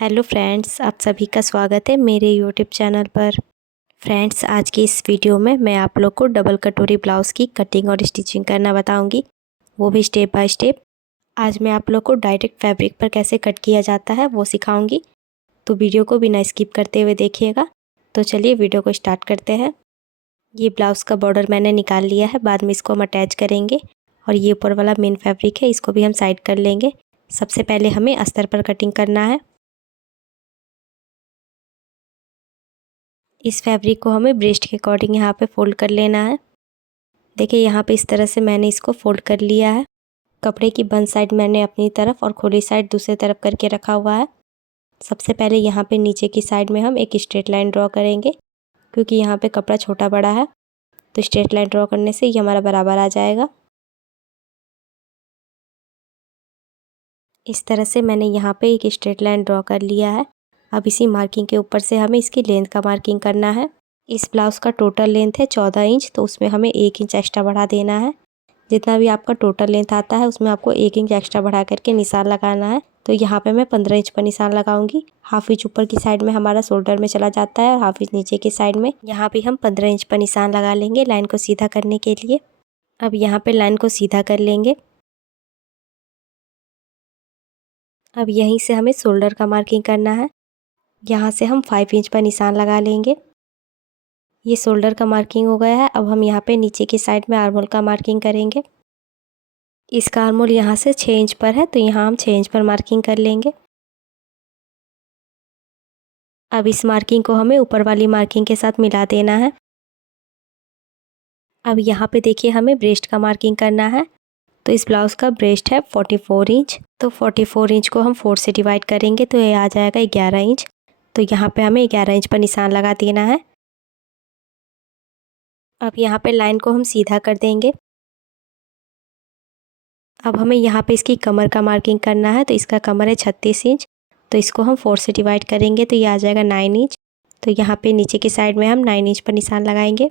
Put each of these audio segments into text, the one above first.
Hello friends, आप सभी का स्वागत है मेरे यूट्यूब चैनल पर। फ्रेंड्स, आज की इस वीडियो में मैं आप लोग को डबल कटोरी ब्लाउज़ की कटिंग और स्टिचिंग करना बताऊंगी, वो भी स्टेप बाय स्टेप। आज मैं आप लोग को डायरेक्ट फैब्रिक पर कैसे कट किया जाता है वो सिखाऊंगी, तो वीडियो को बिना स्किप करते हुए देखिएगा। तो चलिए वीडियो को स्टार्ट करते हैं। ये ब्लाउज़ का बॉर्डर मैंने निकाल लिया है, बाद में इसको हम अटैच करेंगे। और ये ऊपर वाला मेन फैब्रिक है, इसको भी हम साइड कर लेंगे। सबसे पहले हमें अस्तर पर कटिंग करना है। इस फैब्रिक को हमें ब्रेस्ट के अकॉर्डिंग यहाँ पे फोल्ड कर लेना है। देखिए यहाँ पे इस तरह से मैंने इसको फोल्ड कर लिया है। कपड़े की बंद साइड मैंने अपनी तरफ और खुली साइड दूसरी तरफ करके रखा हुआ है। सबसे पहले यहाँ पे नीचे की साइड में हम एक स्ट्रेट लाइन ड्रॉ करेंगे, क्योंकि यहाँ पे कपड़ा छोटा बड़ा है, तो स्ट्रेट लाइन ड्रॉ करने से ये हमारा बराबर आ जाएगा। इस तरह से मैंने यहाँ पे एक स्ट्रेट लाइन ड्रॉ कर लिया है। अब इसी मार्किंग के ऊपर से हमें इसकी लेंथ का मार्किंग करना है। इस ब्लाउज़ का टोटल लेंथ है 14 इंच, तो उसमें हमें 1 इंच एक्स्ट्रा बढ़ा देना है। जितना भी आपका टोटल लेंथ आता है उसमें आपको 1 इंच एक्स्ट्रा बढ़ा करके निशान लगाना है। तो यहाँ पे मैं 15 इंच पर निशान लगाऊंगी। हाफ इंच ऊपर की साइड में हमारा शोल्डर में चला जाता है और हाफ इंच नीचे की साइड में। यहाँ भी हम 15 इंच पर निशान लगा लेंगे लाइन को सीधा करने के लिए। अब यहाँ पे लाइन को सीधा कर लेंगे। अब यहीं से हमें शोल्डर का मार्किंग करना है। यहाँ से हम 5 इंच पर निशान लगा लेंगे। ये शोल्डर का मार्किंग हो गया है। अब हम यहाँ पे नीचे की साइड में आर्म होल का मार्किंग करेंगे। इसका आर्म होल यहाँ से 6 इंच पर है, तो यहाँ हम 6 इंच पर मार्किंग कर लेंगे। अब इस मार्किंग को हमें ऊपर वाली मार्किंग के साथ मिला देना है। अब यहाँ पे देखिए हमें ब्रेस्ट का मार्किंग करना है। तो इस ब्लाउज़ का ब्रेस्ट है 44 इंच, तो 44 इंच को हम 4 से डिवाइड करेंगे तो ये आ जाएगा 11 इंच। तो यहाँ पे हमें 11 इंच पर निशान लगा देना है। अब यहाँ पे लाइन को हम सीधा कर देंगे। अब हमें यहाँ पे इसकी कमर का मार्किंग करना है। तो इसका कमर है 36 इंच, तो इसको हम 4 से डिवाइड करेंगे तो ये आ जाएगा 9 इंच। तो यहाँ पे नीचे की साइड में हम 9 इंच पर निशान लगाएंगे।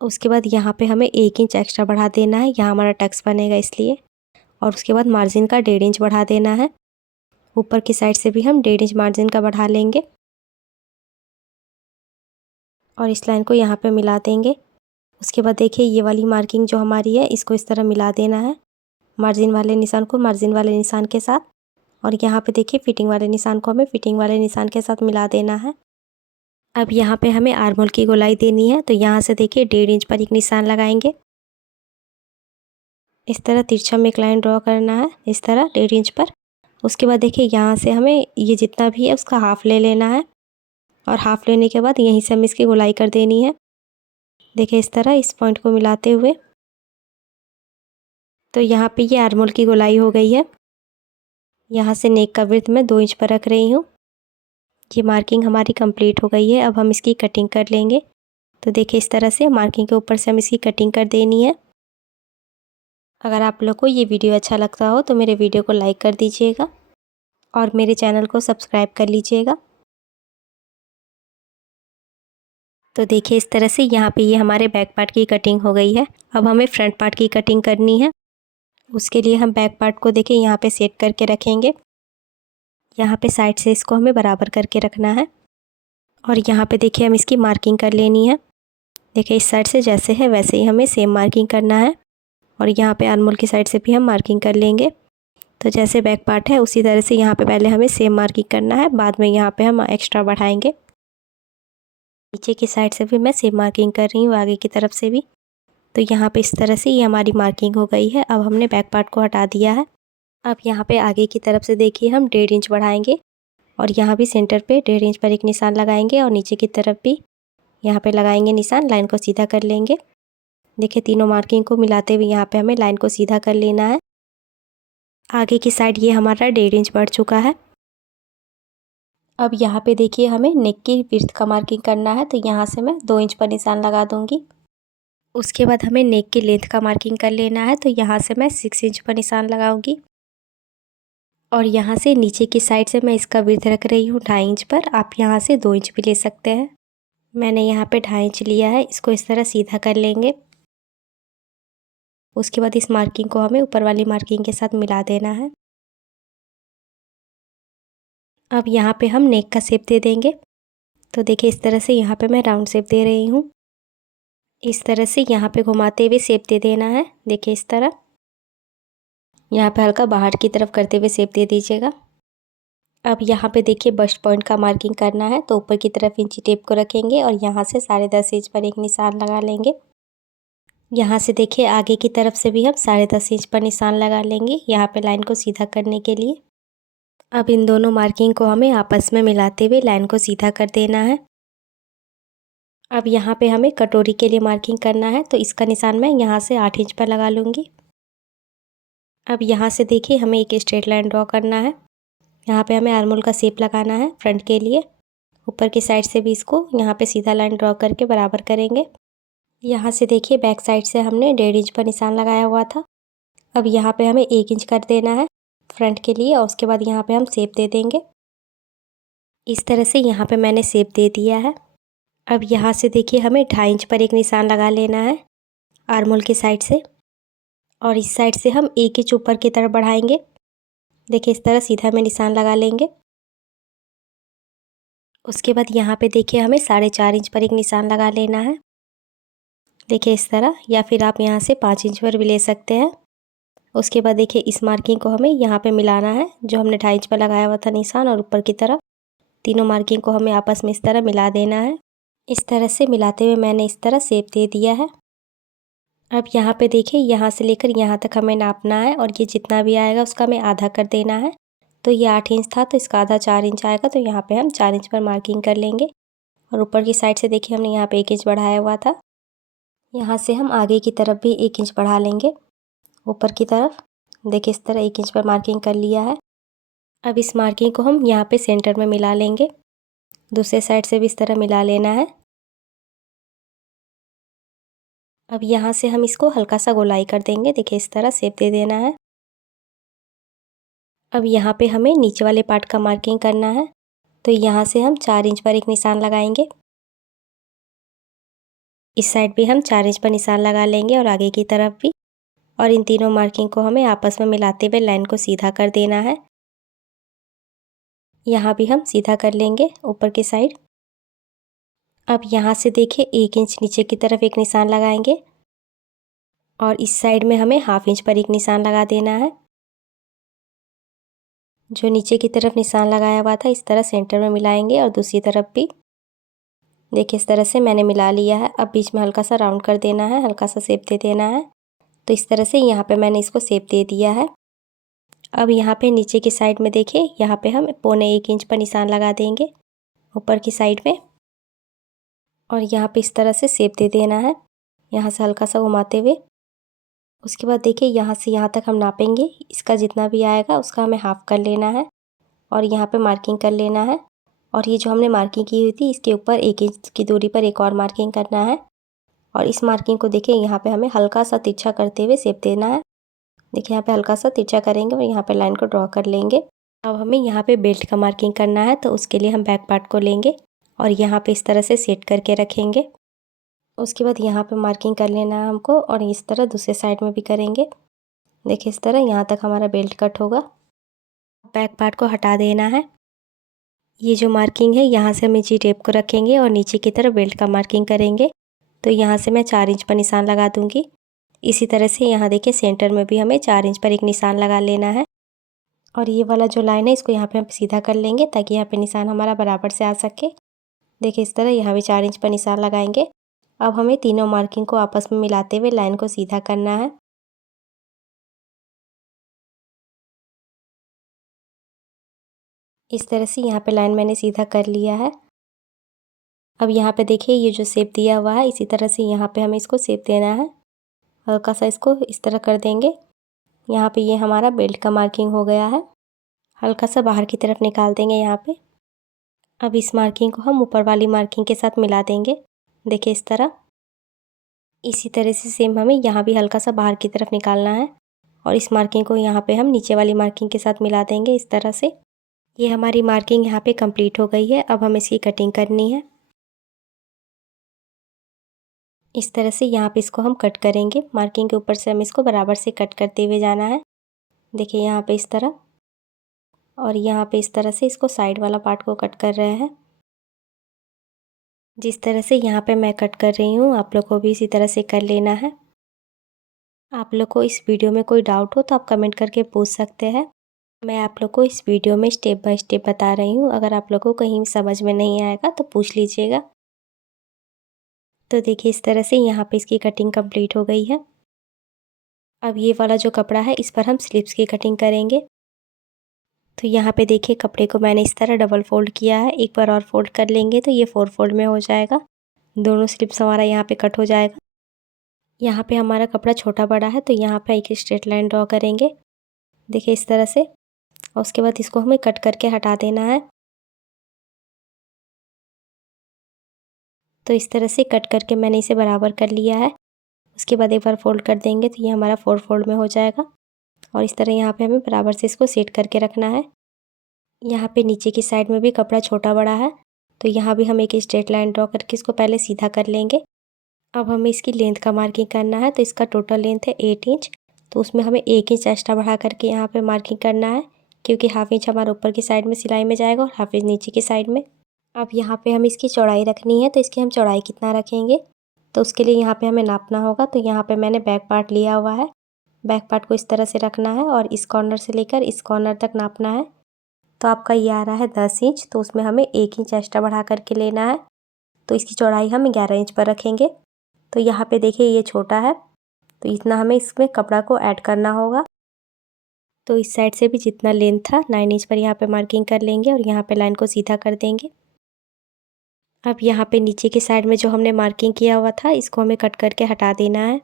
उसके बाद यहाँ पे हमें 1 इंच एक्स्ट्रा बढ़ा देना है, यहाँ हमारा टक्स बनेगा इसलिए। और उसके बाद मार्जिन का 1.5 इंच बढ़ा देना है। ऊपर की साइड से भी हम 1.5 इंच मार्जिन का बढ़ा लेंगे और इस लाइन को यहाँ पे मिला देंगे। उसके बाद देखिए ये वाली मार्किंग जो हमारी है इसको इस तरह मिला देना है, मार्जिन वाले निशान को मार्जिन वाले निशान के साथ। और यहाँ पे देखिए फिटिंग वाले निशान को हमें फिटिंग वाले निशान के साथ मिला देना है। अब यहाँ पे हमें आर्म होल की गोलाई देनी है, तो यहाँ से देखिए 1.5 इंच पर एक निशान लगाएंगे। इस तरह तिरछा में एक लाइन ड्रॉ करना है, इस तरह 1.5 इंच पर। उसके बाद देखिए यहाँ से हमें ये जितना भी है उसका हाफ ले लेना है, और हाफ लेने के बाद यहीं से हमें इसकी गोलाई कर देनी है। देखिए इस तरह इस पॉइंट को मिलाते हुए। तो यहाँ पे ये आर्म होल की गोलाई हो गई है। यहाँ से नेक का विड्थ मैं 2 इंच पर रख रही हूँ। ये मार्किंग हमारी कंप्लीट हो गई है। अब हम इसकी कटिंग कर लेंगे। तो देखिए इस तरह से मार्किंग के ऊपर से हम इसकी कटिंग कर देनी है। अगर आप लोग को ये वीडियो अच्छा लगता हो तो मेरे वीडियो को लाइक कर दीजिएगा और मेरे चैनल को सब्सक्राइब कर लीजिएगा। तो देखिए इस तरह से यहाँ पे ये हमारे बैक पार्ट की कटिंग हो गई है। अब हमें फ्रंट पार्ट की कटिंग करनी है। उसके लिए हम बैक पार्ट को देखिए यहाँ पे सेट करके रखेंगे। यहाँ पे साइड से इसको हमें बराबर करके रखना है और यहाँ पे देखिए हम इसकी मार्किंग कर लेनी है। देखिए इस साइड से जैसे है वैसे ही हमें सेम मार्किंग करना है और यहाँ पे आर्म होल की साइड से भी हम मार्किंग कर लेंगे। तो जैसे बैक पार्ट है उसी तरह से यहाँ पे पहले हमें सेम मार्किंग करना है, बाद में यहाँ पे हम एक्स्ट्रा बढ़ाएंगे। नीचे की साइड से भी मैं सेम मार्किंग कर रही हूँ, आगे की तरफ से भी। तो यहाँ पे इस तरह से ये हमारी मार्किंग हो गई है। अब हमने बैक पार्ट को हटा दिया है। अब यहाँ पे आगे की तरफ से देखिए हम 1.5 इंच बढ़ाएंगे और यहाँ भी सेंटर पे 1.5 इंच पर एक निशान लगाएंगे और नीचे की तरफ भी यहाँ पे लगाएंगे निशान। लाइन को सीधा कर लेंगे। देखिए तीनों मार्किंग को मिलाते हुए यहाँ पे हमें लाइन को सीधा कर लेना है। आगे की साइड ये हमारा 1.5 इंच बढ़ चुका है। अब यहाँ पे देखिए हमें नेक की विड्थ का मार्किंग करना है, तो यहाँ से मैं 2 इंच पर निशान लगा दूँगी। उसके बाद हमें नेक की लेंथ का मार्किंग कर लेना है, तो यहाँ से मैं 6 इंच पर निशान लगाऊंगी और यहाँ से नीचे की साइड से मैं इसका विड्थ रख रही हूँ 2.5 इंच पर। आप यहाँ से 2 इंच भी ले सकते हैं। मैंने यहाँ पे 2.5 इंच लिया है। इसको इस तरह सीधा कर लेंगे। उसके बाद इस मार्किंग को हमें ऊपर वाली मार्किंग के साथ मिला देना है। अब यहाँ पे हम नेक का शेप दे देंगे। तो देखिए इस तरह से यहाँ पे मैं राउंड शेप दे रही हूँ। इस तरह से यहाँ पे घुमाते हुए शेप दे देना है। देखिए इस तरह यहाँ पे हल्का बाहर की तरफ करते हुए शेप दे दीजिएगा। अब यहाँ पे देखिए बस्ट पॉइंट का मार्किंग करना है, तो ऊपर की तरफ इंची टेप को रखेंगे और यहाँ से 10.5 इंच पर एक निशान लगा लेंगे। यहाँ से देखिए आगे की तरफ से भी हम 10.5 इंच पर निशान लगा लेंगे, यहाँ पे लाइन को सीधा करने के लिए। अब इन दोनों मार्किंग को हमें आपस में मिलाते हुए लाइन को सीधा कर देना है। अब यहाँ पे हमें कटोरी के लिए मार्किंग करना है, तो इसका निशान मैं यहाँ से 8 इंच पर लगा लूँगी। अब यहाँ से देखिए हमें एक स्ट्रेट लाइन ड्रॉ करना है। यहाँ पे हमें आर्महोल का शेप लगाना है फ्रंट के लिए। ऊपर की साइड से भी इसको यहाँ पे सीधा लाइन ड्रॉ करके बराबर करेंगे। यहाँ से देखिए बैक साइड से हमने 1.5 इंच पर निशान लगाया हुआ था। अब यहाँ पे हमें 1 इंच कर देना है फ्रंट के लिए और उसके बाद यहाँ पे हम शेप दे देंगे। इस तरह से यहाँ पे मैंने शेप दे दिया है। अब यहाँ से देखिए हमें 2.5 इंच पर एक निशान लगा लेना है आर्महोल की साइड से, और इस साइड से हम 1 इंच ऊपर की तरफ बढ़ाएंगे। देखिए इस तरह सीधा में निशान लगा लेंगे। उसके बाद यहाँ पे देखिए हमें 4.5 इंच पर एक निशान लगा लेना है। देखिए इस तरह, या फिर आप यहाँ से 5 इंच पर भी ले सकते हैं। उसके बाद देखिए इस मार्किंग को हमें यहाँ पे मिलाना है, जो हमने 2.5 इंच पर लगाया हुआ था निशान, और ऊपर की तरफ तीनों मार्किंग को हमें आपस में इस तरह मिला देना है। इस तरह से मिलाते हुए मैंने इस तरह शेप दे दिया है। अब यहाँ पे देखिए यहाँ से लेकर यहाँ तक हमें नापना है, और ये जितना भी आएगा उसका हमें आधा कर देना है। तो ये 8 इंच था, तो इसका आधा 4 इंच आएगा, तो यहाँ पे हम 4 इंच पर मार्किंग कर लेंगे। और ऊपर की साइड से देखिए हमने यहाँ पे 1 इंच बढ़ाया हुआ था, यहाँ से हम आगे की तरफ भी 1 इंच बढ़ा लेंगे ऊपर की तरफ। देखिए इस तरह 1 इंच पर मार्किंग कर लिया है। अब इस मार्किंग को हम यहाँ पे सेंटर में मिला लेंगे। दूसरे साइड से भी इस तरह मिला लेना है। अब यहाँ से हम इसको हल्का सा गोलाई कर देंगे। देखिए इस तरह शेप दे देना है। अब यहाँ पे हमें नीचे वाले पार्ट का मार्किंग करना है, तो यहाँ से हम 4 इंच पर एक निशान लगाएंगे। इस साइड भी हम 4 इंच पर निशान लगा लेंगे और आगे की तरफ भी। और इन तीनों मार्किंग को हमें आपस में मिलाते हुए लाइन को सीधा कर देना है। यहाँ भी हम सीधा कर लेंगे ऊपर की साइड। अब यहाँ से देखिए 1 इंच नीचे की तरफ एक निशान लगाएंगे, और इस साइड में हमें 1/2 इंच पर एक निशान लगा देना है। जो नीचे की तरफ निशान लगाया हुआ था इस तरह सेंटर में मिलाएंगे, और दूसरी तरफ भी। देखिए इस तरह से मैंने मिला लिया है। अब बीच में हल्का सा राउंड कर देना है, हल्का सा शेप दे देना है। तो इस तरह से यहाँ पे मैंने इसको शेप दे दिया है। अब यहाँ पे नीचे की साइड में देखिए यहाँ पे हम 1.25 इंच पर निशान लगा देंगे ऊपर की साइड में, और यहाँ पे इस तरह से शेप दे देना है, यहाँ से हल्का सा घुमाते हुए। उसके बाद देखिए यहाँ से यहाँ तक हम नापेंगे, इसका जितना भी आएगा उसका हमें हाफ कर लेना है, और यहाँ पे मार्किंग कर लेना है। और ये जो हमने मार्किंग की हुई थी इसके ऊपर 1 इंच की दूरी पर एक और मार्किंग करना है, और इस मार्किंग को देखिए यहाँ पे हमें हल्का सा तिरछा करते हुए शेप देना है। देखिए यहाँ पे हल्का सा तिरछा करेंगे और यहाँ पे लाइन को ड्रॉ कर लेंगे। अब हमें यहाँ पे बेल्ट का मार्किंग करना है, तो उसके लिए हम बैक पार्ट को लेंगे और यहाँ पे इस तरह से सेट करके रखेंगे। उसके बाद यहाँ पे मार्किंग कर लेना है हमको, और इस तरह दूसरे साइड में भी करेंगे। देखिए इस तरह यहाँ तक हमारा बेल्ट कट होगा। बैक पार्ट को हटा देना है। ये जो मार्किंग है यहाँ से हम इंची टेप को रखेंगे और नीचे की तरफ बेल्ट का मार्किंग करेंगे। तो यहाँ से मैं 4 इंच पर निशान लगा दूँगी। इसी तरह से यहाँ देखिए सेंटर में भी हमें 4 इंच पर एक निशान लगा लेना है, और ये वाला जो लाइन है इसको यहाँ पे हम सीधा कर लेंगे ताकि यहाँ पे निशान हमारा बराबर से आ सके। देखिए इस तरह यहाँ भी 4 इंच पर निशान लगाएंगे। अब हमें तीनों मार्किंग को आपस में मिलाते हुए लाइन को सीधा करना है। इस तरह से यहाँ पे लाइन मैंने सीधा कर लिया है। अब यहाँ पे देखिए ये जो शेप दिया हुआ है इसी तरह से यहाँ पे हमें इसको शेप देना है। हल्का सा इसको इस तरह कर देंगे। यहाँ पे ये हमारा बेल्ट का मार्किंग हो गया है। हल्का सा बाहर की तरफ निकाल देंगे यहाँ पे। अब इस मार्किंग को हम ऊपर वाली मार्किंग के साथ मिला देंगे। देखिए इस तरह। इसी तरह से सेम हमें यहाँ भी हल्का सा बाहर की तरफ निकालना है, और इस मार्किंग को यहाँ पे हम नीचे वाली मार्किंग के साथ मिला देंगे इस तरह से। ये हमारी मार्किंग यहाँ पे कंप्लीट हो गई है। अब हमें इसकी कटिंग करनी है। इस तरह से यहाँ पे इसको हम कट करेंगे। मार्किंग के ऊपर से हम इसको बराबर से कट करते हुए जाना है। देखिए यहाँ पे इस तरह। और यहाँ पे इस तरह से इसको साइड वाला पार्ट को कट कर रहे हैं। जिस तरह से यहाँ पे मैं कट कर रही हूँ आप लोग को भी इसी तरह से कर लेना है। आप लोग को इस वीडियो में कोई डाउट हो तो आप कमेंट करके पूछ सकते हैं। मैं आप लोग को इस वीडियो में स्टेप बाय स्टेप बता रही हूँ, अगर आप लोग को कहीं समझ में नहीं आएगा तो पूछ लीजिएगा। तो देखिए इस तरह से यहाँ पे इसकी कटिंग कंप्लीट हो गई है। अब ये वाला जो कपड़ा है इस पर हम स्लीव्स की कटिंग करेंगे। तो यहाँ पे देखिए कपड़े को मैंने इस तरह डबल फोल्ड किया है, एक बार और फोल्ड कर लेंगे तो ये 4 फोल्ड में हो जाएगा। दोनों स्लीव्स हमारा यहाँ पे कट हो जाएगा। यहाँ पे हमारा कपड़ा छोटा बड़ा है तो यहाँ पे एक स्ट्रेट लाइन ड्रॉ करेंगे, देखिए इस तरह से। और उसके बाद इसको हमें कट करके हटा देना है। तो इस तरह से कट करके मैंने इसे बराबर कर लिया है। उसके बाद एक बार फोल्ड कर देंगे तो ये हमारा 4 फोल्ड में हो जाएगा। और इस तरह यहाँ पे हमें बराबर से इसको सेट करके रखना है। यहाँ पे नीचे की साइड में भी कपड़ा छोटा बड़ा है तो यहाँ भी हम एक स्ट्रेट लाइन ड्रॉ करके इसको पहले सीधा कर लेंगे। अब हमें इसकी लेंथ का मार्किंग करना है। तो इसका टोटल लेंथ है 8 इंच, तो उसमें हमें 1 इंच एक्स्ट्रा बढ़ा करके यहाँ पे मार्किंग करना है, क्योंकि हाफ इंच हमारा ऊपर की साइड में सिलाई में जाएगा और हाफ इंच नीचे की साइड में। अब यहाँ पे हमें इसकी चौड़ाई रखनी है, तो इसकी हम चौड़ाई कितना रखेंगे तो उसके लिए यहाँ पे हमें नापना होगा। तो यहाँ पे मैंने बैक पार्ट लिया हुआ है, बैक पार्ट को इस तरह से रखना है और इस कॉर्नर से लेकर इस कॉर्नर तक नापना है। तो आपका ये आ रहा है 10 इंच, तो उसमें हमें 1 इंच एक्स्ट्रा बढ़ा करके लेना है। तो इसकी चौड़ाई हम 11 इंच पर रखेंगे। तो यहाँ पे देखिए ये छोटा है तो इतना हमें इसमें कपड़ा को ऐड करना होगा। तो इस साइड से भी जितना लेंथ था 9 इंच पर यहाँ पे मार्किंग कर लेंगे और यहाँ पे लाइन को सीधा कर देंगे। अब यहाँ पे नीचे की साइड में जो हमने मार्किंग किया हुआ था इसको हमें कट करके हटा देना है।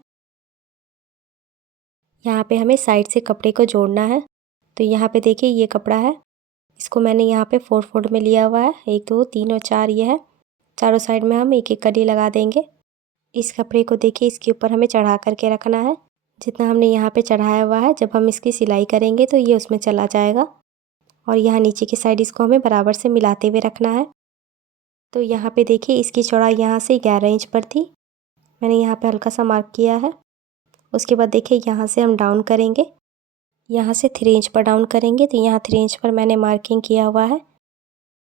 यहाँ पे हमें साइड से कपड़े को जोड़ना है। तो यहाँ पे देखिए ये कपड़ा है, इसको मैंने यहाँ पे 4 फोल्ड में लिया हुआ है, 1 2 3 और 4 ये है। चारों साइड में हम एक एक कली लगा देंगे। इस कपड़े को देखिए इसके ऊपर हमें चढ़ा करके रखना है। जितना हमने यहाँ पे चढ़ाया हुआ है जब हम इसकी सिलाई करेंगे तो ये उसमें चला जाएगा। और यहाँ नीचे की साइड इसको हमें बराबर से मिलाते हुए रखना है। तो यहाँ पे देखिए इसकी चौड़ाई यहाँ से 11 इंच पर थी, मैंने यहाँ पे हल्का सा मार्क किया है। उसके बाद देखिए यहाँ से हम डाउन करेंगे, यहाँ से 3 इंच पर डाउन करेंगे। तो यहाँ 3 इंच पर मैंने मार्किंग किया हुआ है।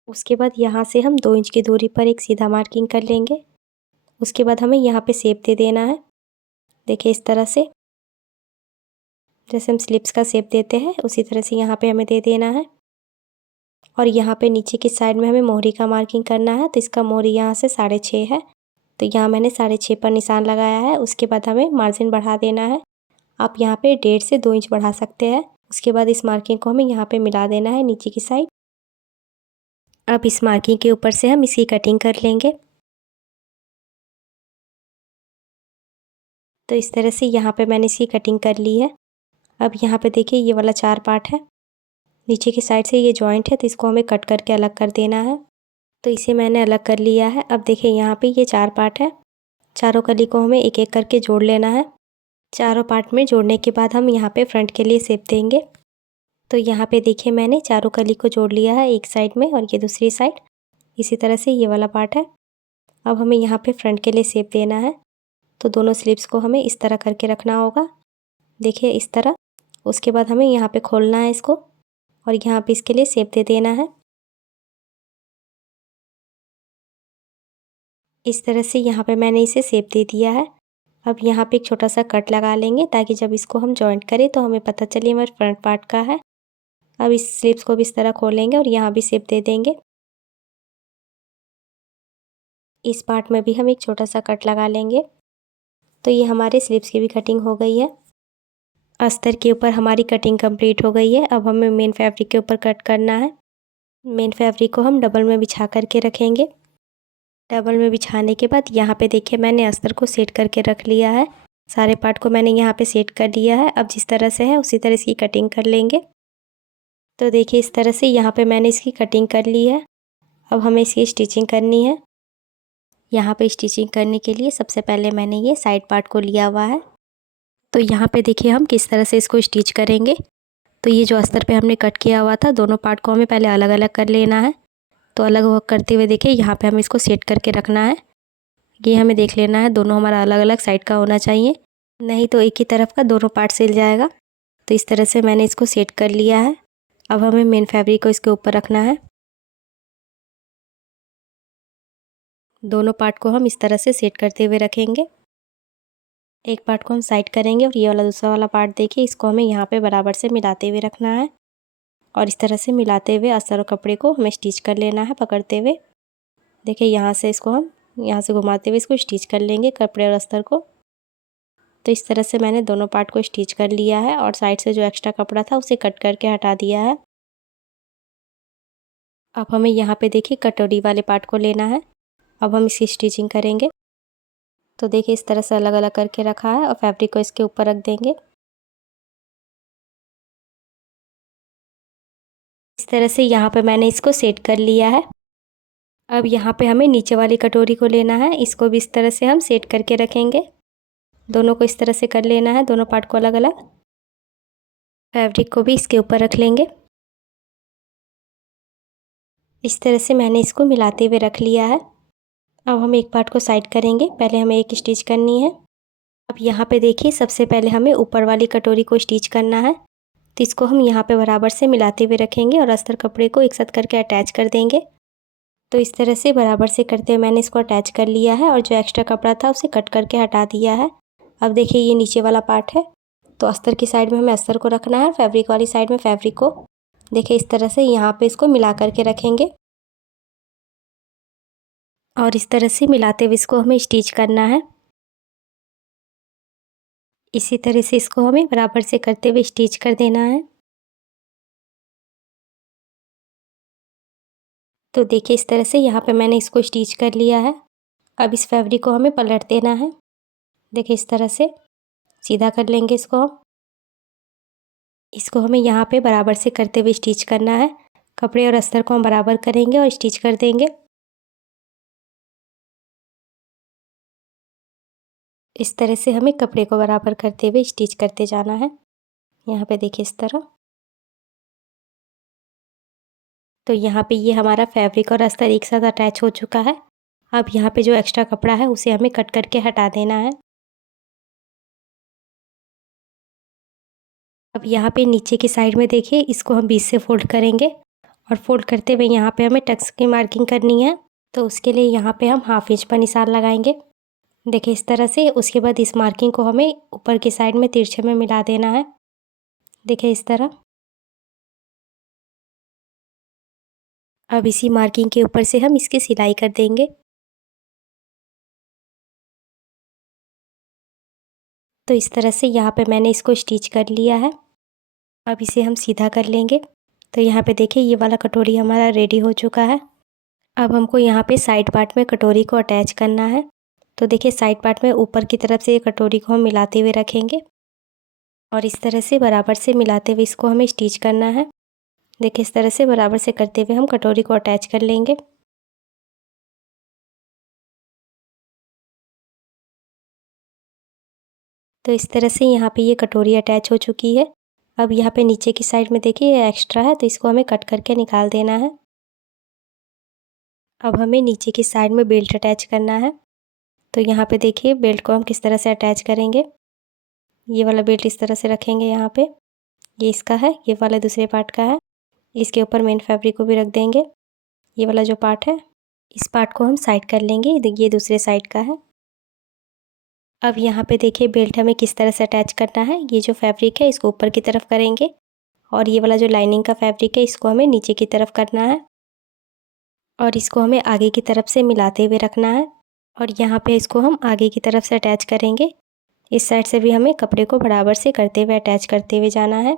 उसके बाद यहाँ से हम 2 इंच की दूरी पर एक सीधा मार्किंग कर लेंगे। उसके बाद हमें यहाँ पे शेप दे देना है, देखिए इस तरह से, जैसे हम स्लिप्स का शेप देते हैं उसी तरह से यहाँ पे हमें दे देना है। और यहाँ पे नीचे की साइड में हमें मोहरी का मार्किंग करना है। तो इसका मोहरी यहाँ से 6.5 है, तो यहाँ मैंने 6.5 पर निशान लगाया है। उसके बाद हमें मार्जिन बढ़ा देना है। आप यहाँ पे 1.5 से 2 इंच बढ़ा सकते हैं। उसके बाद इस मार्किंग को हमें यहाँ पे मिला देना है नीचे की साइड। अब इस मार्किंग के ऊपर से हम इसकी कटिंग कर लेंगे। तो इस तरह से यहाँ पे मैंने इसकी कटिंग कर ली है। अब यहाँ पे देखिए ये वाला 4 पार्ट है, नीचे की साइड से ये जॉइंट है तो इसको हमें कट करके अलग कर देना है। तो इसे मैंने अलग कर लिया है। अब देखिए यहाँ पे ये 4 पार्ट है, चारों कली को हमें एक एक करके जोड़ लेना है। चारों पार्ट में जोड़ने के बाद हम यहाँ पे फ्रंट के लिए शेप देंगे। तो यहाँ पे देखिए मैंने चारों कली को जोड़ लिया है एक साइड में और ये दूसरी साइड, इसी तरह से ये वाला पार्ट है। अब हमें यहाँ पे फ्रंट के लिए शेप देना है। तो दोनों स्लीव्स को हमें इस तरह करके रखना होगा, देखिए इस तरह। उसके बाद हमें यहाँ पे खोलना है इसको और यहाँ पे इसके लिए शेप दे देना है। इस तरह से यहाँ पे मैंने इसे शेप दे दिया है। अब यहाँ पे एक छोटा सा कट लगा लेंगे ताकि जब इसको हम जॉइंट करें तो हमें पता चले हमारे फ्रंट पार्ट का है। अब इस स्लीव्स को भी इस तरह खोलेंगे और यहाँ भी शेप दे देंगे। इस पार्ट में भी हम एक छोटा सा कट लगा लेंगे। तो ये हमारे स्लीव्स की भी कटिंग हो गई है। अस्तर के ऊपर हमारी कटिंग कंप्लीट हो गई है। अब हमें मेन फैब्रिक के ऊपर कट करना है। मेन फैब्रिक को हम डबल में बिछा करके रखेंगे। डबल में बिछाने के बाद यहाँ पे देखिए मैंने अस्तर को सेट करके रख लिया है। सारे पार्ट को मैंने यहाँ पे सेट कर लिया है। अब जिस तरह से है उसी तरह इसकी कटिंग कर लेंगे। तो देखिए इस तरह से यहाँ पे मैंने इसकी कटिंग कर ली है। अब हमें इसकी स्टिचिंग करनी है। यहाँ पे स्टिचिंग करने के लिए सबसे पहले मैंने ये साइड पार्ट को लिया हुआ है। तो यहाँ पे देखिए हम किस तरह से इसको स्टिच करेंगे। तो ये जो अस्तर पे हमने कट किया हुआ था दोनों पार्ट को हमें पहले अलग अलग कर लेना है। तो अलग करते हुए देखिए यहाँ पे हमें इसको सेट करके रखना है। ये हमें देख लेना है दोनों हमारा अलग अलग साइड का होना चाहिए, नहीं तो एक ही तरफ का दोनों पार्ट सिल जाएगा। तो इस तरह से मैंने इसको सेट कर लिया है। अब हमें मेन फैब्रिक को इसके ऊपर रखना है। दोनों पार्ट को हम इस तरह से सेट करते हुए रखेंगे। एक पार्ट को हम साइड करेंगे और ये वाला दूसरा वाला पार्ट देखिए, इसको हमें यहाँ पे बराबर से मिलाते हुए रखना है और इस तरह से मिलाते हुए अस्तर और कपड़े को हमें स्टिच कर लेना है पकड़ते हुए। देखिए यहाँ से इसको हम यहाँ से घुमाते हुए इसको स्टिच कर लेंगे कपड़े और अस्तर को। तो इस तरह से मैंने दोनों पार्ट को स्टिच कर लिया है और साइड से जो एक्स्ट्रा कपड़ा था उसे कट करके हटा दिया है। अब हमें यहाँ पे देखिए कटोरी वाले पार्ट को लेना है। अब हम इसकी स्टिचिंग करेंगे। तो देखिए इस तरह से अलग अलग करके रखा है और फैब्रिक को इसके ऊपर रख देंगे। इस तरह से यहाँ पे मैंने इसको सेट कर लिया है। अब यहाँ पे हमें नीचे वाली कटोरी को लेना है, इसको भी इस तरह से हम सेट करके रखेंगे। दोनों को इस तरह से कर लेना है, दोनों पार्ट को अलग अलग। फैब्रिक को भी इसके ऊपर रख लेंगे। इस तरह से मैंने इसको मिलाते हुए रख लिया है। अब हम एक पार्ट को साइड करेंगे, पहले हमें एक स्टिच करनी है। अब यहाँ पे देखिए सबसे पहले हमें ऊपर वाली कटोरी को स्टिच करना है। तो इसको हम यहाँ पे बराबर से मिलाते हुए रखेंगे और अस्तर कपड़े को एक साथ करके अटैच कर देंगे। तो इस तरह से बराबर से करते हुए मैंने इसको अटैच कर लिया है और जो एक्स्ट्रा कपड़ा था उसे कट करके हटा दिया है। अब देखिए ये नीचे वाला पार्ट है, तो अस्तर की साइड में हमें अस्तर को रखना है, फैब्रिक वाली साइड में फैब्रिक को। देखिए इस तरह से यहाँ पे इसको मिला करके रखेंगे और इस तरह से मिलाते हुए इसको हमें स्टिच करना है। इसी तरह से इसको हमें बराबर से करते हुए स्टिच कर देना है। तो देखिए इस तरह से यहाँ पे मैंने इसको स्टिच कर लिया है। अब इस फैब्रिक को हमें पलट देना है। देखिए इस तरह से सीधा कर लेंगे इसको हम। इसको हमें यहाँ पे बराबर से करते हुए स्टिच करना है। कपड़े और अस्तर को हम बराबर करेंगे और स्टिच कर देंगे। इस तरह से हमें कपड़े को बराबर करते हुए स्टिच करते जाना है। यहाँ पे देखिए इस तरह। तो यहाँ पे ये हमारा फैब्रिक और अस्तर एक साथ अटैच हो चुका है। अब यहाँ पे जो एक्स्ट्रा कपड़ा है उसे हमें कट करके हटा देना है। अब यहाँ पे नीचे की साइड में देखिए इसको हम बीच से फोल्ड करेंगे और फोल्ड करते हुए यहाँ पे हमें टक्स की मार्किंग करनी है। तो उसके लिए यहाँ पे हम 1/2 इंच पर निशान लगाएंगे। देखिए इस तरह से। उसके बाद इस मार्किंग को हमें ऊपर की साइड में तिरछे में मिला देना है। देखिए इस तरह। अब इसी मार्किंग के ऊपर से हम इसकी सिलाई कर देंगे। तो इस तरह से यहाँ पे मैंने इसको स्टिच कर लिया है। अब इसे हम सीधा कर लेंगे। तो यहाँ पे देखिए ये वाला कटोरी हमारा रेडी हो चुका है। अब हमको यहाँ पे साइड पार्ट में कटोरी को अटैच करना है। तो देखिए साइड पार्ट में ऊपर की तरफ से ये कटोरी को हम मिलाते हुए रखेंगे और इस तरह से बराबर से मिलाते हुए इसको हमें स्टिच करना है। देखिए इस तरह से बराबर से करते हुए हम कटोरी को अटैच कर लेंगे। तो इस तरह से यहाँ पे ये कटोरी अटैच हो चुकी है। अब यहाँ पे नीचे की साइड में देखिए ये एक्स्ट्रा है, तो इसको हमें कट करके निकाल देना है। अब हमें नीचे की साइड में बेल्ट अटैच करना है। तो यहाँ पे देखिए बेल्ट को हम किस तरह से अटैच करेंगे। ये वाला बेल्ट इस तरह से रखेंगे यहाँ पे। ये इसका है, ये वाला दूसरे पार्ट का है। इसके ऊपर मेन फैब्रिक को भी रख देंगे। ये वाला जो पार्ट है इस पार्ट को हम साइड कर लेंगे, ये दूसरे साइड का है। अब यहाँ पे देखिए बेल्ट हमें किस तरह से अटैच करना है। ये जो फैब्रिक है इसको ऊपर की तरफ करेंगे और ये वाला जो लाइनिंग का फैब्रिक है इसको हमें नीचे की तरफ करना है और इसको हमें आगे की तरफ से मिलाते हुए रखना है और यहाँ पे इसको हम आगे की तरफ से अटैच करेंगे। इस साइड से भी हमें कपड़े को बराबर से करते हुए अटैच करते हुए जाना है।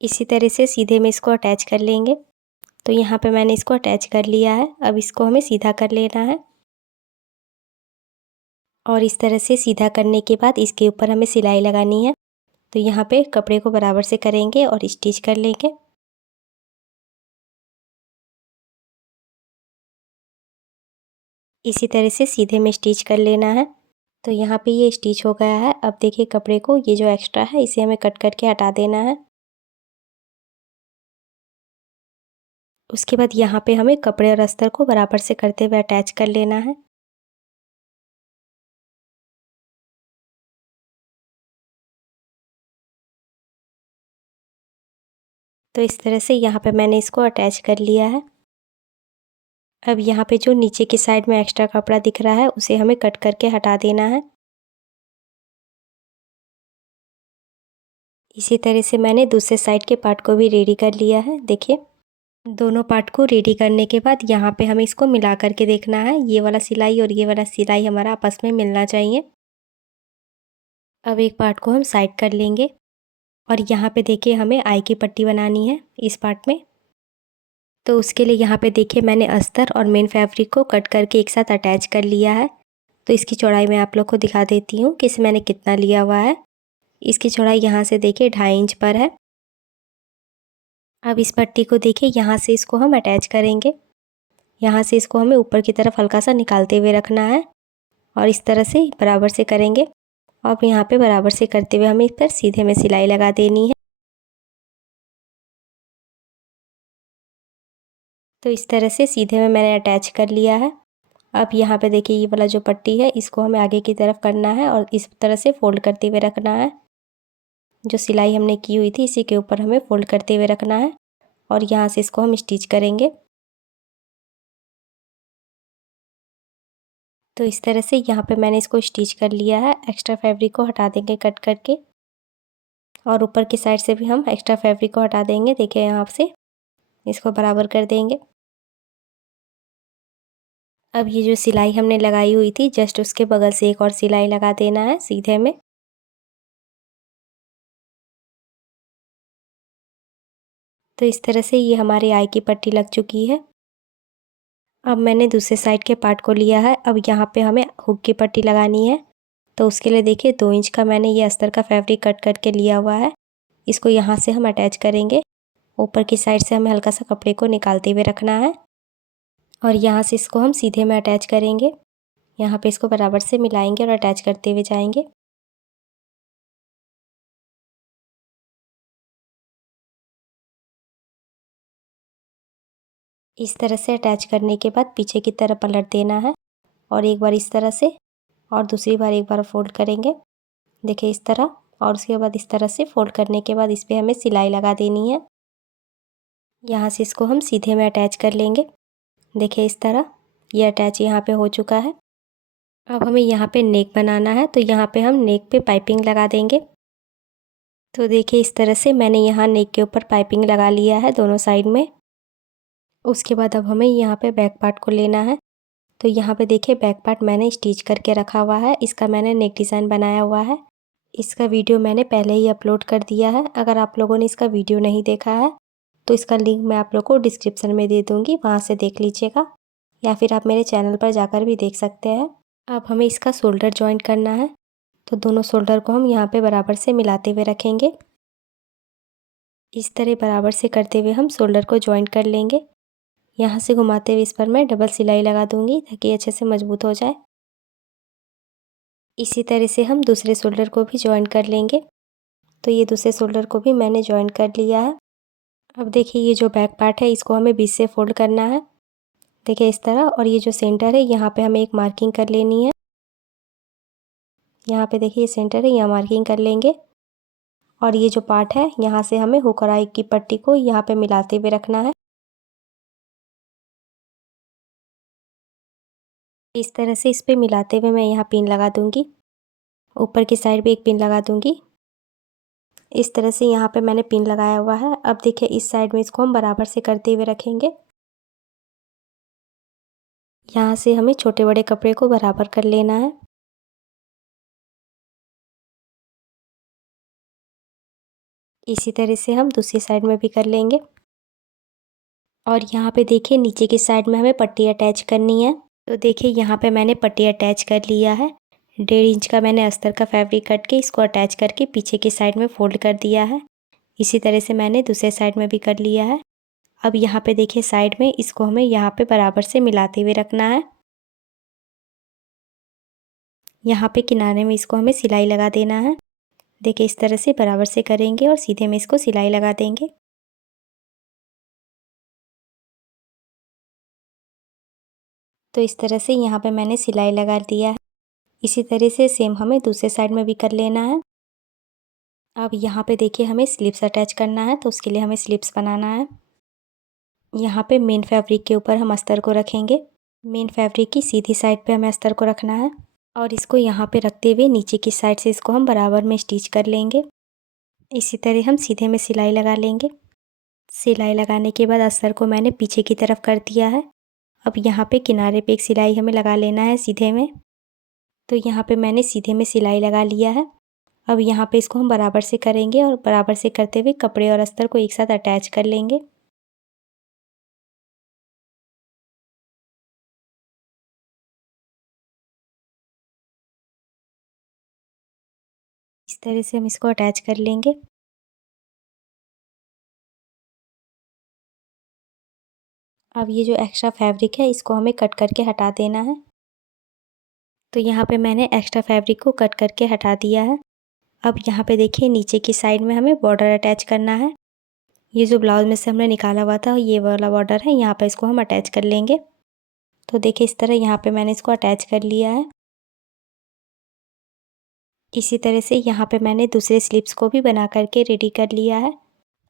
इसी तरह से सीधे में इसको अटैच कर लेंगे। तो यहाँ पे मैंने इसको अटैच कर लिया है। अब इसको हमें सीधा कर लेना है और इस तरह से सीधा करने के बाद इसके ऊपर हमें सिलाई लगानी है। तो यहाँ पे कपड़े को बराबर से करेंगे और स्टिच कर लेंगे। इसी तरह से सीधे में स्टिच कर लेना है। तो यहाँ पे ये स्टिच हो गया है। अब देखिए कपड़े को ये जो एक्स्ट्रा है इसे हमें कट करके हटा देना है। उसके बाद यहाँ पे हमें कपड़े और अस्तर को बराबर से करते हुए अटैच कर लेना है। तो इस तरह से यहाँ पे मैंने इसको अटैच कर लिया है। अब यहाँ पे जो नीचे की साइड में एक्स्ट्रा कपड़ा दिख रहा है उसे हमें कट करके हटा देना है। इसी तरह से मैंने दूसरे साइड के पार्ट को भी रेडी कर लिया है। देखिए, दोनों पार्ट को रेडी करने के बाद यहाँ पे हमें इसको मिला करके देखना है। ये वाला सिलाई और ये वाला सिलाई हमारा आपस में मिलना चाहिए। अब एक पार्ट को हम साइड कर लेंगे और यहाँ पे देखिए हमें आई की पट्टी बनानी है इस पार्ट में। तो उसके लिए यहाँ पे देखिए मैंने अस्तर और मेन फैब्रिक को कट करके एक साथ अटैच कर लिया है। तो इसकी चौड़ाई मैं आप लोग को दिखा देती हूँ कि इसे मैंने कितना लिया हुआ है। इसकी चौड़ाई यहाँ से देखिए 2.5 इंच पर है। अब इस पट्टी को देखिए यहाँ से इसको हम अटैच करेंगे। यहाँ से इसको हमें ऊपर की तरफ हल्का सा निकालते हुए रखना है और इस तरह से बराबर से करेंगे। अब यहाँ पे बराबर से करते हुए हमें इस पर सीधे में सिलाई लगा देनी है। तो इस तरह से सीधे में मैंने अटैच कर लिया है। अब यहाँ पे देखिए ये वाला जो पट्टी है इसको हमें आगे की तरफ करना है और इस तरह से फोल्ड करते हुए रखना है। जो सिलाई हमने की हुई थी इसी के ऊपर हमें फोल्ड करते हुए रखना है और यहाँ से इसको हम स्टिच करेंगे। तो इस तरह से यहाँ पे मैंने इसको स्टिच कर लिया है। एक्स्ट्रा फैब्रिक को हटा देंगे कट करके और ऊपर की साइड से भी हम एक्स्ट्रा फैब्रिक को हटा देंगे। देखिए यहाँ से इसको बराबर कर देंगे। अब ये जो सिलाई हमने लगाई हुई थी जस्ट उसके बगल से एक और सिलाई लगा देना है सीधे में। तो इस तरह से ये हमारी आई की पट्टी लग चुकी है। अब मैंने दूसरे साइड के पार्ट को लिया है। अब यहाँ पे हमें हुक की पट्टी लगानी है। तो उसके लिए देखिए 2 इंच का मैंने ये अस्तर का फैब्रिक कट करके लिया हुआ है। इसको यहाँ से हम अटैच करेंगे। ऊपर की साइड से हमें हल्का सा कपड़े को निकालते हुए रखना है और यहाँ से इसको हम सीधे में अटैच करेंगे। यहाँ पे इसको बराबर से मिलाएंगे और अटैच करते हुए जाएंगे। इस तरह से अटैच करने के बाद पीछे की तरफ पलट देना है और एक बार इस तरह से और दूसरी बार एक बार फोल्ड करेंगे। देखिए इस तरह और उसके बाद इस तरह से फोल्ड करने के बाद इस पर हमें सिलाई लगा देनी है। यहाँ से इसको हम सीधे में अटैच कर लेंगे। देखिए इस तरह ये अटैच यहाँ पे हो चुका है। अब हमें यहाँ पे नेक बनाना है तो यहाँ पे हम नेक पे पाइपिंग लगा देंगे। तो देखिए इस तरह से मैंने यहाँ नेक के ऊपर पाइपिंग लगा लिया है दोनों साइड में। उसके बाद अब हमें यहाँ पे बैक पार्ट को लेना है। तो यहाँ पे देखिए बैक पार्ट मैंने स्टिच करके रखा हुआ है। इसका मैंने नेक डिज़ाइन बनाया हुआ है। इसका वीडियो मैंने पहले ही अपलोड कर दिया है। अगर आप लोगों ने इसका वीडियो नहीं देखा है तो इसका लिंक मैं आप लोग को डिस्क्रिप्शन में दे दूँगी, वहाँ से देख लीजिएगा या फिर आप मेरे चैनल पर जाकर भी देख सकते हैं। अब हमें इसका शोल्डर जॉइंट करना है। तो दोनों शोल्डर को हम यहाँ पे बराबर से मिलाते हुए रखेंगे। इस तरह बराबर से करते हुए हम शोल्डर को जॉइंट कर लेंगे। यहाँ से घुमाते हुए इस पर मैं डबल सिलाई लगा दूँगी ताकि अच्छे से मजबूत हो जाए। इसी तरह से हम दूसरे शोल्डर को भी जॉइंट कर लेंगे। तो ये दूसरे शोल्डर को भी मैंने जॉइंट कर लिया है। अब देखिए ये जो बैक पार्ट है इसको हमें बीच से फोल्ड करना है। देखिए इस तरह और ये जो सेंटर है यहाँ पे हमें एक मार्किंग कर लेनी है। यहाँ पे देखिए ये सेंटर है, यहाँ मार्किंग कर लेंगे और ये जो पार्ट है यहाँ से हमें हुक और आई की पट्टी को यहाँ पे मिलाते हुए रखना है। इस तरह से इस पे मिलाते हुए मैं यहाँ पिन लगा दूँगी। ऊपर की साइड भी एक पिन लगा दूँगी। इस तरह से यहाँ पे मैंने पिन लगाया हुआ है। अब देखिए इस साइड में इसको हम बराबर से करते हुए रखेंगे। यहाँ से हमें छोटे बड़े कपड़े को बराबर कर लेना है। इसी तरह से हम दूसरी साइड में भी कर लेंगे। और यहाँ पे देखिए नीचे की साइड में हमें पट्टी अटैच करनी है। तो देखिए यहाँ पे मैंने पट्टी अटैच कर लिया है। 1.5 इंच का मैंने अस्तर का फैब्रिक कट के इसको अटैच करके पीछे की साइड में फोल्ड कर दिया है। इसी तरह से मैंने दूसरे साइड में भी कर लिया है। अब यहाँ पे देखिए साइड में इसको हमें यहाँ पे बराबर से मिलाते हुए रखना है। यहाँ पे किनारे में इसको हमें सिलाई लगा देना है। देखिए इस तरह से बराबर से करेंगे और सीधे में इसको सिलाई लगा देंगे। तो इस तरह से यहाँ पे मैंने सिलाई लगा दिया है। इसी तरह से सेम हमें दूसरे साइड में भी कर लेना है। अब यहाँ पे देखिए हमें स्लिप्स अटैच करना है, तो उसके लिए हमें स्लिप्स बनाना है। यहाँ पे मेन फैब्रिक के ऊपर हम अस्तर को रखेंगे। मेन फैब्रिक की सीधी साइड पे हमें अस्तर को रखना है और इसको यहाँ पे रखते हुए नीचे की साइड से इसको हम बराबर में स्टिच कर लेंगे। इसी तरह हम सीधे में सिलाई लगा लेंगे। सिलाई लगाने के बाद अस्तर को मैंने पीछे की तरफ कर दिया है। अब यहाँ पे किनारे पे एक सिलाई हमें लगा लेना है सीधे में। तो यहाँ पे मैंने सीधे में सिलाई लगा लिया है। अब यहाँ पे इसको हम बराबर से करेंगे और बराबर से करते हुए कपड़े और अस्तर को एक साथ अटैच कर लेंगे। इस तरह से हम इसको अटैच कर लेंगे। अब ये जो एक्स्ट्रा फैब्रिक है इसको हमें कट करके हटा देना है। तो यहाँ पे मैंने एक्स्ट्रा फैब्रिक को कट करके हटा दिया है। अब यहाँ पे देखिए नीचे की साइड में हमें बॉर्डर अटैच करना है। ये जो ब्लाउज में से हमने निकाला हुआ था ये वाला बॉर्डर है, यहाँ पे इसको हम अटैच कर लेंगे। तो देखिए इस तरह यहाँ पे मैंने इसको अटैच कर लिया है। इसी तरह से यहाँ पे मैंने दूसरे स्लिप्स को भी बना करके रेडी कर लिया है।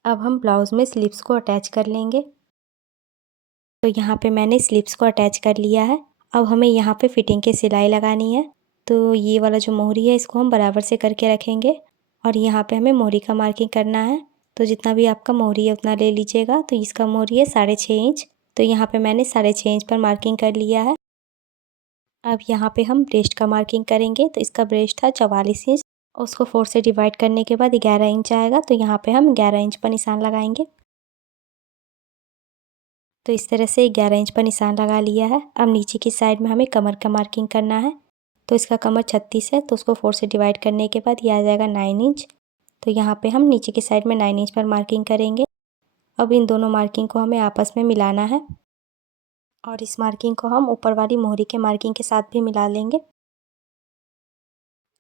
अब हम ब्लाउज़ में स्लिप्स को अटैच कर लेंगे। तो यहाँ पे मैंने स्लिप्स को अटैच कर लिया है। अब हमें यहाँ पे फिटिंग की सिलाई लगानी है। तो ये वाला जो मोहरी है इसको हम बराबर से करके रखेंगे और यहाँ पे हमें मोहरी का मार्किंग करना है। तो जितना भी आपका मोहरी है उतना ले लीजिएगा। तो इसका मोहरी है 6.5 इंच। तो यहाँ पे मैंने 6.5 इंच पर मार्किंग कर लिया है। अब यहाँ पे हम ब्रेस्ट का मार्किंग करेंगे। तो इसका ब्रेस्ट था 44 इंच। उसको 4 से डिवाइड करने के बाद 11 इंच आएगा। तो यहाँ पे हम 11 इंच पर निशान लगाएंगे। तो इस तरह से 11 इंच पर निशान लगा लिया है। अब नीचे की साइड में हमें कमर का मार्किंग करना है। तो इसका कमर 36 है, तो उसको 4 से डिवाइड करने के बाद ये आ जाएगा 9 इंच। तो यहाँ पे हम नीचे की साइड में 9 इंच पर मार्किंग करेंगे। अब इन दोनों मार्किंग को हमें आपस में मिलाना है और इस मार्किंग को हम ऊपर वाली मोहरी के मार्किंग के साथ भी मिला लेंगे।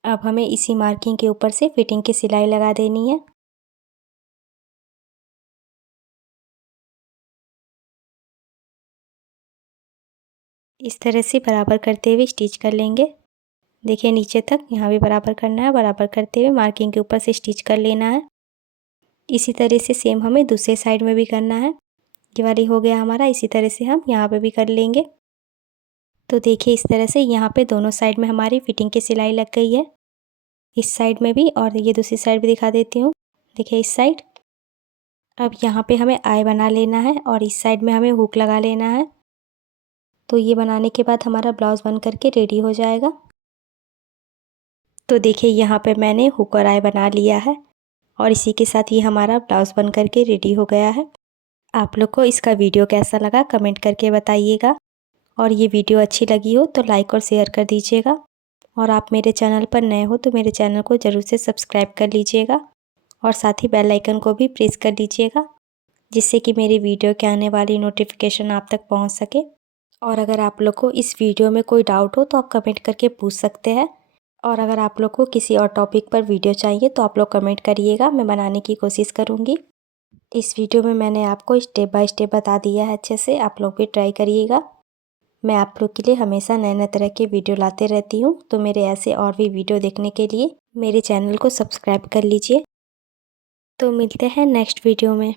अब हमें इसी मार्किंग के ऊपर से फिटिंग की सिलाई लगा देनी है। इस तरह से बराबर करते हुए स्टिच कर लेंगे। देखिए नीचे तक यहाँ भी बराबर करना है। बराबर करते हुए मार्किंग के ऊपर से स्टिच कर लेना है। इसी तरह से सेम हमें दूसरे साइड में भी करना है। ये वाली हो गया हमारा। इसी तरह से हम यहाँ पे भी कर लेंगे। तो देखिए इस तरह से यहाँ पे दोनों साइड में हमारी फिटिंग की सिलाई लग गई है। इस साइड में भी और ये दूसरी साइड भी दिखा देती हूँ। देखिए इस साइड। अब यहाँ पे हमें आई बना लेना है और इस साइड में हमें हुक लगा लेना है। तो ये बनाने के बाद हमारा ब्लाउज़ बन करके रेडी हो जाएगा। तो देखिए यहाँ पे मैंने हुक और आई बना लिया है और इसी के साथ ये हमारा ब्लाउज़ बन करके रेडी हो गया है। आप लोग को इसका वीडियो कैसा लगा कमेंट करके बताइएगा और ये वीडियो अच्छी लगी हो तो लाइक और शेयर कर दीजिएगा और आप मेरे चैनल पर नए हो तो मेरे चैनल को ज़रूर से सब्सक्राइब कर लीजिएगा और साथ ही बेल आइकन को भी प्रेस कर लीजिएगा जिससे कि मेरी वीडियो के आने वाली नोटिफिकेशन आप तक पहुंच सके। और अगर आप लोग को इस वीडियो में कोई डाउट हो तो आप कमेंट करके पूछ सकते हैं और अगर आप लोग को किसी और टॉपिक पर वीडियो चाहिए तो आप लोग कमेंट करिएगा, मैं बनाने की कोशिश करूँगी। इस वीडियो में मैंने आपको स्टेप बाय स्टेप बता दिया है अच्छे से, आप लोग भी ट्राई करिएगा। मैं आप लोग के लिए हमेशा नए नए तरह के वीडियो लाते रहती हूँ, तो मेरे ऐसे और भी वीडियो देखने के लिए मेरे चैनल को सब्सक्राइब कर लीजिए। तो मिलते हैं नेक्स्ट वीडियो में।